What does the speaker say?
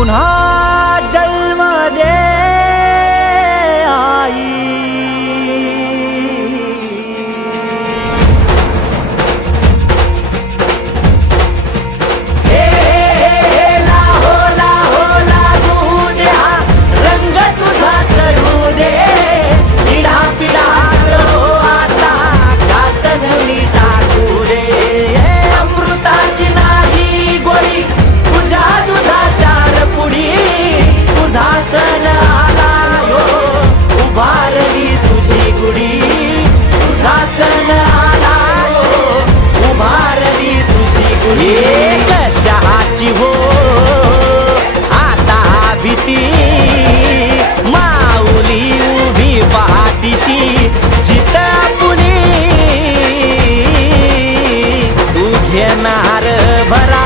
पुन्हा जन्म दे आई। कशाची हो आता भीती, माऊली उभी पहाटीशी जित पुणी तू घेणार भरा